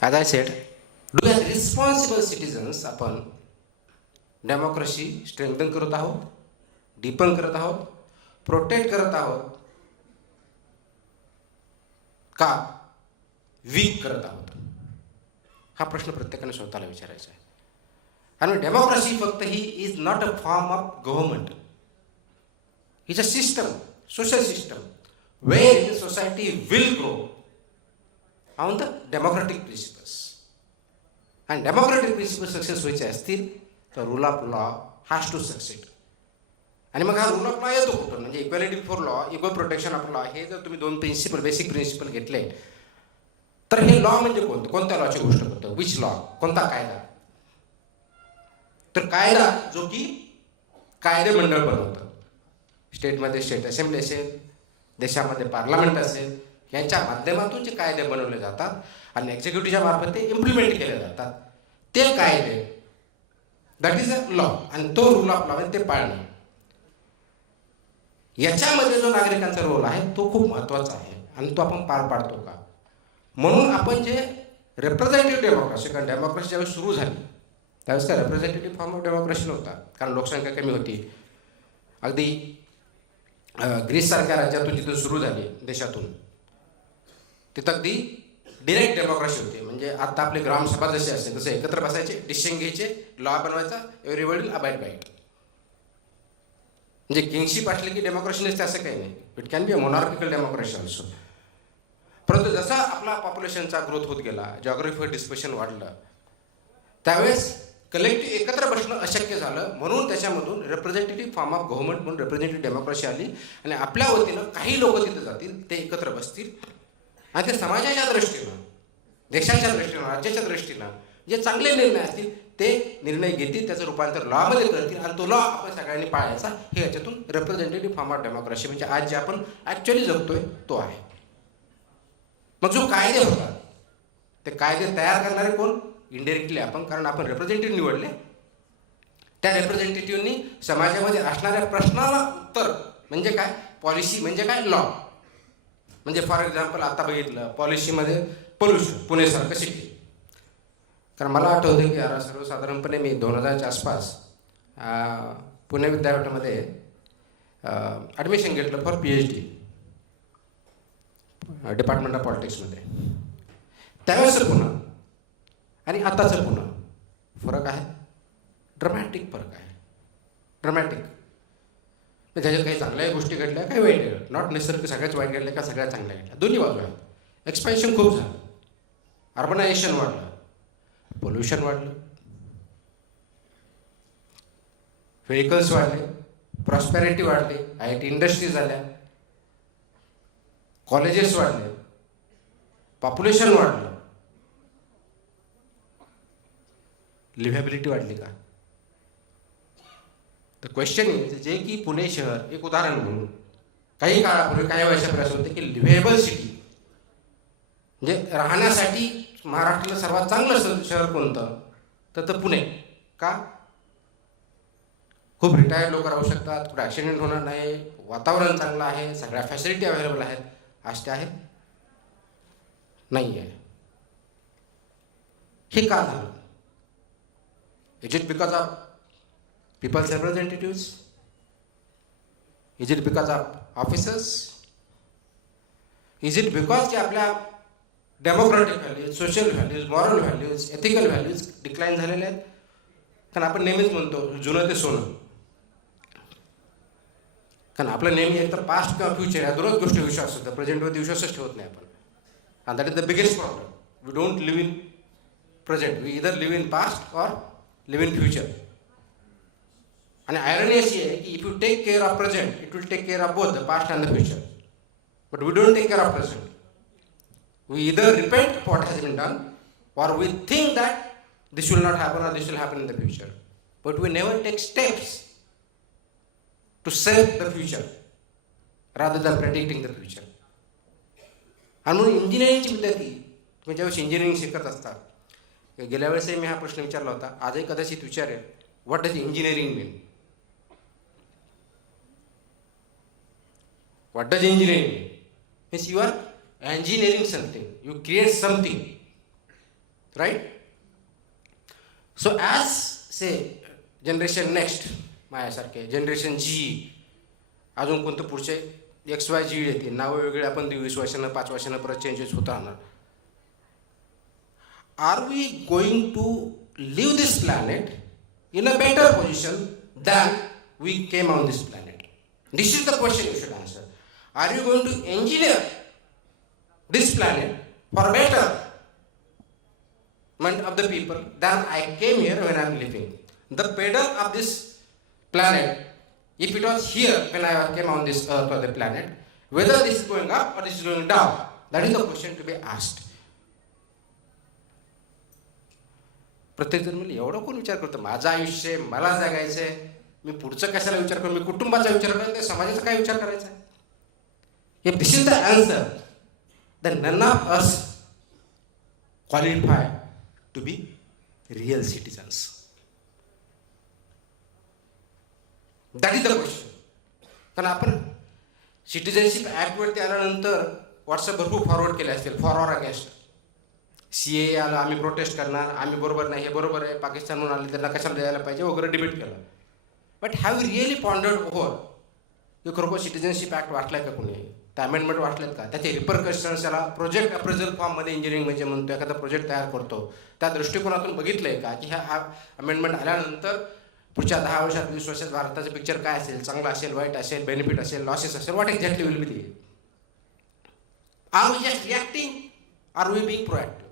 As I said, do as responsible citizens आपण democracy strengthen करत आहोत, डीपन करत आहोत, प्रोटेक्ट करत आहोत का वीक करत आहोत, हा प्रश्न प्रत्येकाने स्वतःला विचारायचा आहे. आणि डेमोक्रेसी फक्त ही is not a form of government, is a system, social system where society will grow on the democratic principles. आणि डेमोक्रेटिक प्रिन्सिपल सक्सेस व्हायचे असतील तर rule of law has to succeed. आणि मग हा रूल ऑफ लॉ येतो कुठून? म्हणजे equality before law, equal protection of law, हे जर तुम्ही दोन प्रिन्सिपल, बेसिक प्रिन्सिपल घेतले तर हे लॉ म्हणजे कोणतं, कोणत्या लॉची गोष्ट करतो, विच लॉ, कोणता कायदा? तर कायदा जो की कायदे मंडळ बनवतं, स्टेटमध्ये स्टेट असेंब्ली असेल, देशामध्ये पार्लमेंट असेल, यांच्या माध्यमातून जे कायदे बनवले जातात आणि एक्झिक्युटिव्हच्या मार्फत ते इम्प्लिमेंट केले जातात, ते कायदे, दॅट इज अ लॉ. आणि तो रूल ऑफ लॉ ते पाळणे, याच्यामध्ये जो नागरिकांचा रोल आहे तो खूप महत्त्वाचा आहे आणि तो आपण पार पाडतो का? म्हणून आपण जे रिप्रेझेंटेटिव्ह डेमोक्रेसी, कारण डेमोक्रेसी ज्यावेळेस सुरू झाली त्यावेळेस काय रिप्रेझेंटेटिव्ह फॉर्म ऑफ डेमोक्रेसी नव्हता, कारण लोकसंख्या कमी होती. अगदी ग्रीससारख्या राज्यातून जिथून सुरू झाली देशातून, तिथं अगदी डिरेक्ट डेमोक्रेसी होती. म्हणजे आता आपले ग्रामसभा जसे असते तसे एकत्र बसायचे, डिसिजन घ्यायचे, लॉ बनवायचा, everybody will abide by it. म्हणजे किंगशिप असले की डेमोक्रेसी नसते असं काही नाही. It can be a monarchical democracy also. परंतु जसा आपला पॉप्युलेशनचा ग्रोथ होत गेला, जॉग्राफिकल डिस्पर्शन वाढलं, त्यावेळेस कलेक्टिव्ह एकत्र बसणं अशक्य झालं. म्हणून त्याच्यामधून रिप्रेझेंटेटिव्ह फॉर्म ऑफ गव्हर्नमेंट म्हणून रिप्रेझेंटेटिव्ह डेमोक्रेसी आली. आणि आपल्या वतीनं काही लोक तिथे जातील, ते एकत्र बसतील आणि ते समाजाच्या दृष्टीनं, देशाच्या दृष्टीनं, राज्याच्या दृष्टीनं जे चांगले निर्णय असतील ते निर्णय घेतील, त्याचं रूपांतर लॉमध्ये करतील आणि तो लॉ आपण सगळ्यांनी पाळायचा. हे याच्यातून रिप्रेझेंटेटिव्ह फॉर्म ऑफ डेमोक्रेसी म्हणजे आज जे आपण ॲक्च्युअली जगतोय तो आहे. मग जो कायदे होतात ते कायदे तयार करणारे कोण? इनडायरेक्टली आपण, कारण आपण रिप्रेझेंटेटिव्ह निवडले. त्या रिप्रेझेंटेटिव्हनी समाजामध्ये असणाऱ्या प्रश्नाला उत्तर म्हणजे काय, पॉलिसी म्हणजे काय, लॉ. म्हणजे फॉर एक्झाम्पल आता बघितलं पॉलिसीमध्ये पोल्युशन, पुणेसारखं सिटी. कारण मला आठवतं की सर्वसाधारणपणे मी 2000च्या आसपास पुणे विद्यापीठामध्ये ॲडमिशन घेतलं फॉर PhD, डिपार्टमेंट ऑफ पॉलिटिक्समध्ये. त्यावेळेसचं पुणे आणि आताचं पुणे फरक आहे, ड्रमॅटिक फरक आहे, ड्रमॅटिक. त्याच्यात काही चांगल्या गोष्टी घडल्या, काही वाईट घडल्या, नॉट नेसेसरी सगळ्याच वाईट घडल्या का सगळ्यात चांगल्या घडल्या, दोन्ही बाजू आहेत. एक्सपेन्शन खूप झालं, अर्बनायझेशन वाढलं, पोल्युशन वाढलं, व्हेकल्स वाढले, प्रॉस्पेरिटी वाढली, IT इंडस्ट्रीज झाल्या, कॉलेजेस वाढले, पॉप्युलेशन वाढलं, लिव्हेबिलिटी वाढली का? तर क्वेश्चन इज, जे की पुणे शहर एक उदाहरण म्हणून काही काळापूर्वी, काही वर्षापूर्वी असं होतं की लिव्हेबल सिटी म्हणजे राहण्यासाठी महाराष्ट्राला सर्वात चांगलं शहर कोणतं, तर पुणे. का? खूप रिटायर्ड लोक राहू शकतात, कुठे ॲक्सिडेंट होणार नाही, वातावरण चांगलं आहे, सगळ्या फॅसिलिटी अवेलेबल आहेत. असे आहेत? नाही आहे. हे का झालं? Is it because of people's representatives? Is it because of officers? Is it because की आपल्या democratic values, social values, moral values, ethical values decline झालेले आहेत? कारण आपण नेहमीच म्हणतो जुनं ते सोनं. कारण आपलं नेहमी एकतर पास्ट किंवा फ्युचर या दोनच गोष्टी विश्वास होतं, प्रेझेंटवरती विश्वासच ठेवत नाही आपण. And that is the biggest problem. We don't live in present, we either live in past or live in future. आणि आयरनी अशी आहे की if you take care of present, it will take care of both the past and the future. But we don't take care of present. We either repent what has been done or we think that this will not happen or this will happen in the future, but we never take steps to save the future rather than predicting the future. आणि म्हणून इंजिनिअरिंगची विद्यार्थी, तुम्ही ज्यावेळेस engineering शिकत असतात, गेल्या वेळेसही मी हा प्रश्न विचारला होता, आजही कदाचित विचारेल, what does engineering mean? What does engineering mean? Means you are engineering something, you create something. Right. So as say generation next माझ्यासारखे जनरेशन जी, अजून कोणतं पुढचे XYZ येते, नावं वेगळे आपण 20 वर्षानं 5 वर्षानं परत चेंजेस होत राहणार. Are we going to leave this planet in a better position than we came on this planet? This is the question you should answer. Are you going to engineer this planet for betterment of the people than I came here when I am living? The pedal of this planet, if it was here when I came on this earth or the planet, whether this is going up or this is going down, that is the question to be asked. प्रत्येक जण म्हणजे एवढं कोण विचार करतो, माझं आयुष्य मला जगायचं आहे, मी पुढचं कशाला विचार करू, मी कुटुंबाचा विचार करायचा, समाजाचा काय विचार करायचा आहे? If this is the answer, then none of us qualify to be real citizens. That is the question. कारण आपण सिटीजनशिप ॲक्टवरती आल्यानंतर व्हॉट्सअप भरपूर फॉरवर्ड केले असतील, फॉर ऑर अगेन्स्ट. CAA आलं, आम्ही प्रोटेस्ट करणार, आम्ही बरोबर नाही, हे बरोबर आहे, पाकिस्तानहून आले त्यांना कशाला द्यायला पाहिजे वगैरे डिबेट केलं. But have really pondered over की खरोखर सिटीजनशिप ॲक्ट वाटलाय का कोणी, त्या अमेंडमेंट वाटलेत का, त्याचे रिपरकशन्स, त्याला प्रोजेक्ट अप्रेझल फॉर्ममध्ये इंजिनिअरिंग म्हणजे म्हणतो, एखादा प्रोजेक्ट तयार करतो, त्या दृष्टिकोनातून बघितलं आहे का की ह्या अमेंडमेंट आल्यानंतर पुढच्या 10 वर्षात 20 वर्षात भारताचं पिक्चर काय असेल, चांगलं असेल, वाईट असेल, बेनिफिट असेल, लॉसेस असेल, what exactly will be the. Are we just reacting, are we being proactive?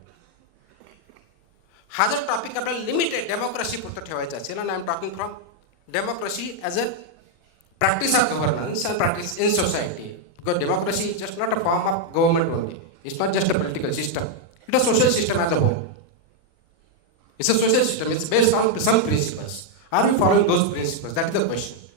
हा जर टॉपिक आपल्याला लिमिटेड डेमोक्रेसी पुरतं ठेवायचा असेल, आणि I am talking from democracy as a practice of governance and practice in society, because democracy is just not a form of government only. It's not just a political system. It's a social system as a whole. It's a social system. It's based on some principles. Are we following those principles? That is the question.